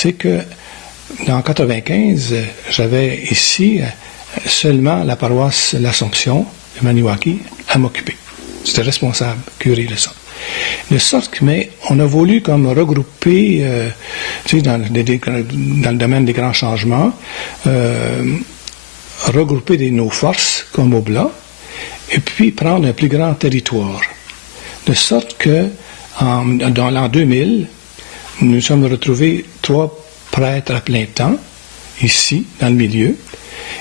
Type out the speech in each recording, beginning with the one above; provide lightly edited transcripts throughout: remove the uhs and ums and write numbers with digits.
c'est que dans 95, j'avais ici seulement la paroisse L'Assomption de Maniwaki à m'occuper. J'étais responsable, curé de ça. De sorte que, mais on a voulu comme regrouper, dans le domaine des grands changements, regrouper nos forces comme Oblats, et puis prendre un plus grand territoire. De sorte que, dans l'an 2000, nous nous sommes retrouvés 3 prêtres à plein temps, ici, dans le milieu,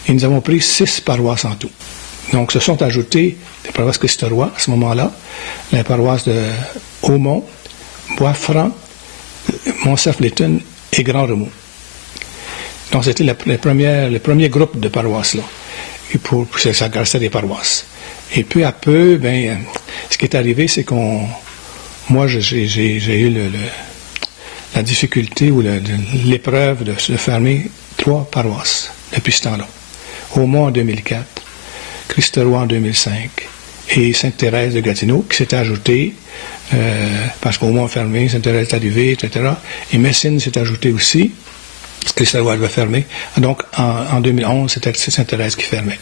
et nous avons pris 6 paroisses en tout. Donc, se sont ajoutées les paroisses Christ-Roi, à ce moment-là, les paroisses de Haumont, Bois-Franc, Montcerf-Létune et Grand-Remous. Donc, c'était le premier groupe de paroisses-là. Et ça restait des paroisses. Et peu à peu, ce qui est arrivé, c'est moi, j'ai eu la difficulté ou l'épreuve de fermer 3 paroisses depuis ce temps-là. Haumont en 2004, Christ-Roi en 2005 et Sainte-Thérèse de Gatineau qui s'est ajoutée parce qu'Haumont a fermé, Sainte-Thérèse est arrivée, etc. Et Messine s'est ajoutée aussi. Christ-Roi devait fermer. Donc, en 2011, c'était Sainte-Thérèse qui fermait.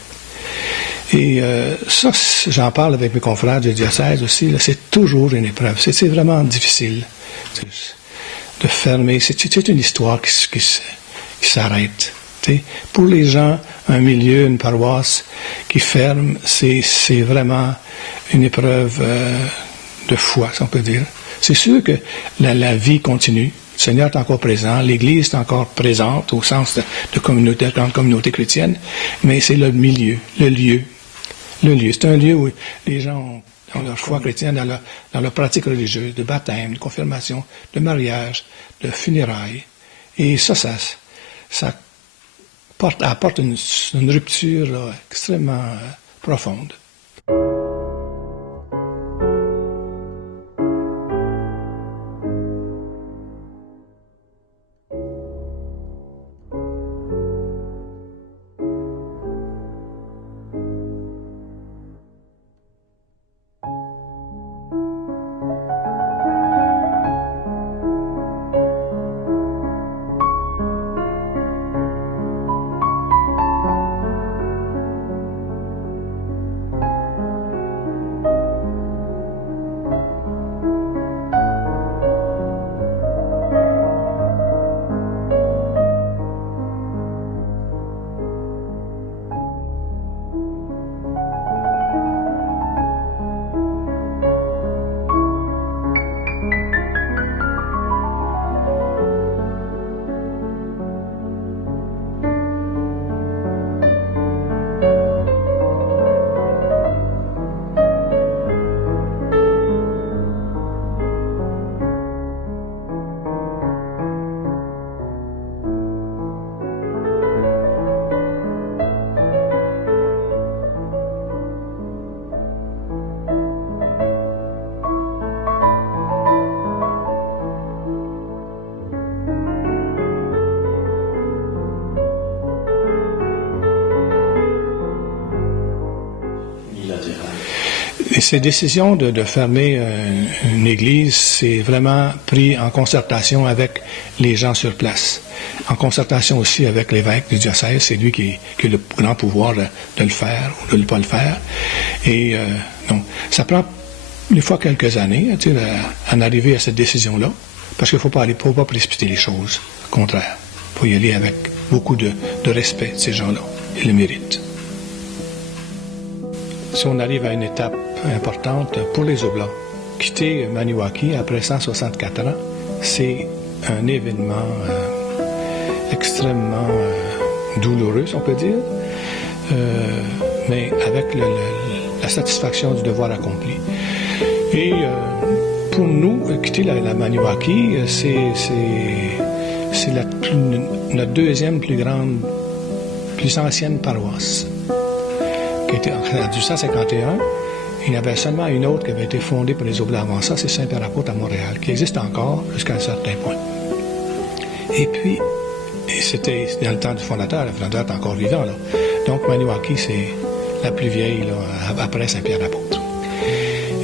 Et ça, j'en parle avec mes confrères du diocèse aussi, là, c'est toujours une épreuve. C'est vraiment difficile de fermer. C'est une histoire qui s'arrête. Pour les gens, un milieu, une paroisse qui ferme, c'est vraiment une épreuve de foi, si on peut dire. C'est sûr que la vie continue. Le Seigneur est encore présent, l'Église est encore présente au sens de communauté, de grande communauté chrétienne, mais c'est le milieu, le lieu. Le lieu, c'est un lieu où les gens ont leur foi chrétienne dans leur pratique religieuse, de baptême, de confirmation, de mariage, de funérailles. Et ça apporte une rupture là, extrêmement profonde. Et ces décisions de fermer une église, c'est vraiment pris en concertation avec les gens sur place. En concertation aussi avec l'évêque du diocèse, c'est lui qui a le grand pouvoir de le faire ou de ne pas le faire. Et donc, ça prend des fois quelques années à en arriver à cette décision-là, parce qu'il ne faut pas précipiter les choses. Au contraire, il faut y aller avec beaucoup de respect de ces gens-là. Ils le méritent. Si on arrive à une étape importante pour les Oblats, quitter Maniwaki après 164 ans, c'est un événement extrêmement douloureux, si on peut dire, mais avec la satisfaction du devoir accompli. Et pour nous, quitter la Maniwaki, c'est notre deuxième plus ancienne paroisse, qui était en 1851. Il y avait seulement une autre qui avait été fondée par les Oblats avant ça, c'est Saint-Père-Apôtre à Montréal, qui existe encore jusqu'à un certain point. Et puis, c'était dans le temps du fondateur, le fondateur est encore vivant, là. Donc, Maniwaki, c'est la plus vieille, là, après Saint-Pierre-Apôtre.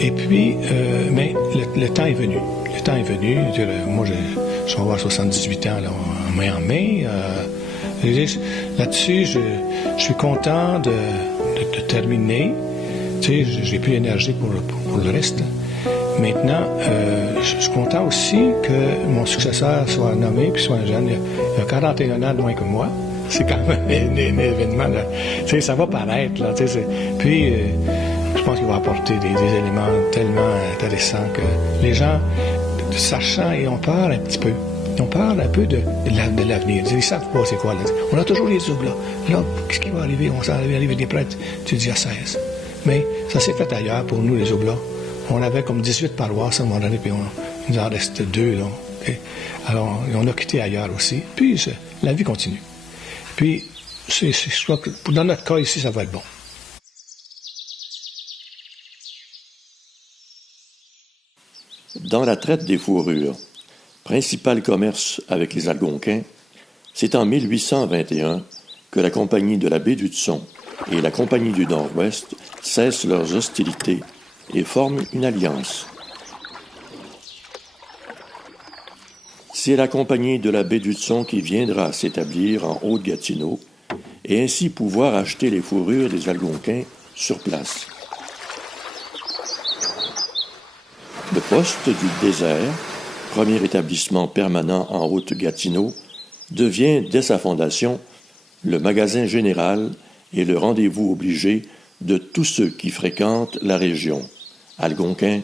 Et puis, mais le temps est venu. Le temps est venu. Moi, je vais avoir 78 ans là, en mai. Là-dessus, je suis content de terminer. Tu sais, j'ai plus d'énergie pour le reste. Maintenant, je suis content aussi que mon successeur soit nommé puis soit un jeune. Il a 41 ans de moins que moi. C'est quand même un événement. Là. Tu sais, ça va paraître. Là, tu sais, puis, je pense qu'il va apporter des éléments tellement intéressants que les gens, sachant et ont peur un petit peu. Ils ont peur un peu de l'avenir. Ils ne savent pas c'est quoi. Là. On a toujours les oblats. Là, qu'est-ce qui va arriver? On s'en arriver des prêtres du diocèse. Mais ça s'est fait ailleurs pour nous, les oblats. On avait comme 18 paroisses à un moment donné, puis il nous en reste 2. Là, okay? Alors, on a quitté ailleurs aussi. Puis, la vie continue. Puis, je crois que dans notre cas ici, ça va être bon. Dans la traite des fourrures, principal commerce avec les Algonquins, c'est en 1821 que la Compagnie de la baie d'Hudson et la Compagnie du Nord-Ouest cessent leurs hostilités et forment une alliance. C'est la Compagnie de la baie d'Hudson qui viendra s'établir en Haute-Gatineau et ainsi pouvoir acheter les fourrures des Algonquins sur place. Le poste du désert, premier établissement permanent en Haute-Gatineau, devient, dès sa fondation, le magasin général et le rendez-vous obligé de tous ceux qui fréquentent la région. Algonquins,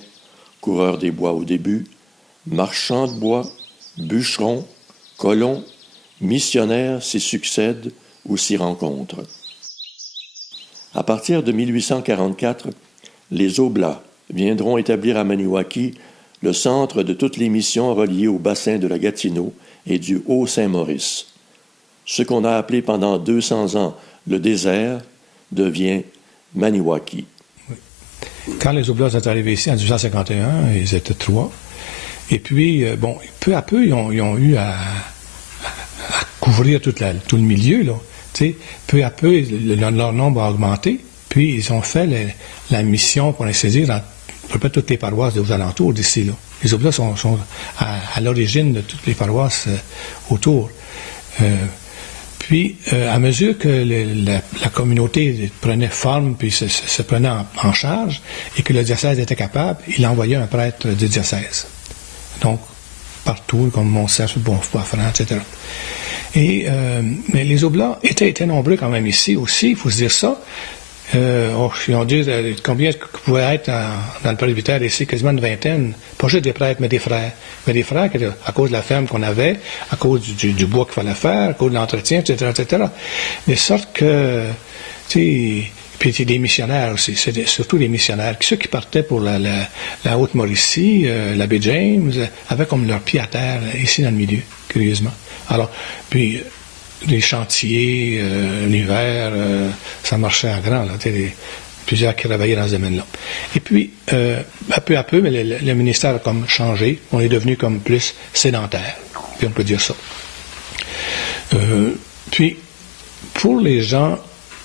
coureurs des bois au début, marchands de bois, bûcherons, colons, missionnaires s'y succèdent ou s'y rencontrent. À partir de 1844, les Oblats viendront établir à Maniwaki le centre de toutes les missions reliées au bassin de la Gatineau et du Haut-Saint-Maurice. Ce qu'on a appelé pendant 200 ans le désert devient Maniwaki. Oui. Quand les Oblats sont arrivés ici en 1851, ils étaient 3. Et puis, peu à peu, ils ont eu à couvrir tout le milieu. Là. Peu à peu, leur nombre a augmenté. Puis, ils ont fait la mission, pour ainsi dire, dans à peu près toutes les paroisses aux alentours d'ici. Là. Les Oblats sont à l'origine de toutes les paroisses autour. Puis, à mesure que la communauté prenait forme puis se prenait en charge et que le diocèse était capable, il envoyait un prêtre du diocèse. Donc, partout, comme Mont-Serge, Bois-Franc, etc. Mais les Oblats étaient nombreux quand même ici aussi, il faut se dire ça. Ils ont dit combien pouvaient être dans le presbytère ici, quasiment une vingtaine, pas juste des prêtres, mais des frères. Mais des frères, à cause de la ferme qu'on avait, à cause du bois qu'il fallait faire, à cause de l'entretien, etc., etc. De sorte que, tu sais, puis des missionnaires aussi, c'est surtout des missionnaires, ceux qui partaient pour la Haute-Mauricie, l'abbé James, avaient comme leur pied à terre ici dans le milieu, curieusement. Alors, puis les chantiers, l'hiver, ça marchait en grand, là, plusieurs qui travaillaient dans ce domaine-là. Et puis, peu à peu, mais le ministère a comme changé, on est devenu comme plus sédentaire, puis on peut dire ça. Puis, pour les gens,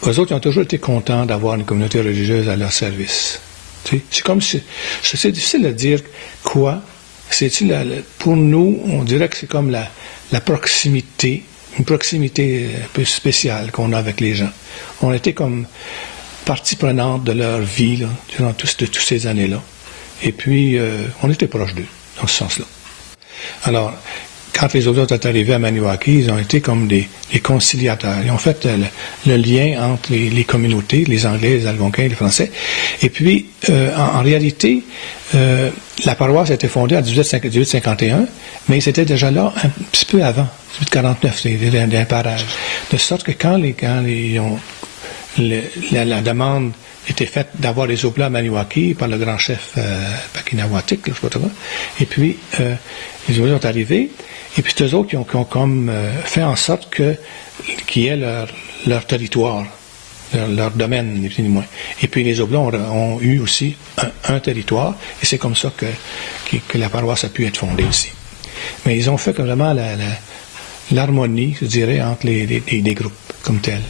eux autres, ils ont toujours été contents d'avoir une communauté religieuse à leur service. Tu sais, c'est comme si, c'est difficile de dire quoi. Pour nous, on dirait que c'est comme la proximité, une proximité un peu spéciale qu'on a avec les gens. On était comme partie prenante de leur vie là, durant toutes ces années-là. Et puis, on était proche d'eux, dans ce sens-là. Alors, quand les autres sont arrivés à Maniwaki, ils ont été comme des conciliateurs. Ils ont fait le lien entre les communautés, les Anglais, les Algonquins, les Français. Et puis, en réalité, la paroisse a été fondée en 1851, mais c'était déjà là un petit peu avant, 1849, c'est un parage. De sorte que quand la demande était faite d'avoir les Oblats à Maniwaki par le grand chef Paquinawatik, je ne sais pas trop, et puis les Oblats sont arrivés, et puis c'est eux autres qui ont comme fait en sorte qu'il y ait leur territoire, leur domaine, ni plus ni moins. Et puis les Oblats ont eu aussi un territoire, et c'est comme ça que la paroisse a pu être fondée aussi. Mais ils ont fait vraiment l'harmonie, je dirais, entre les groupes comme tels.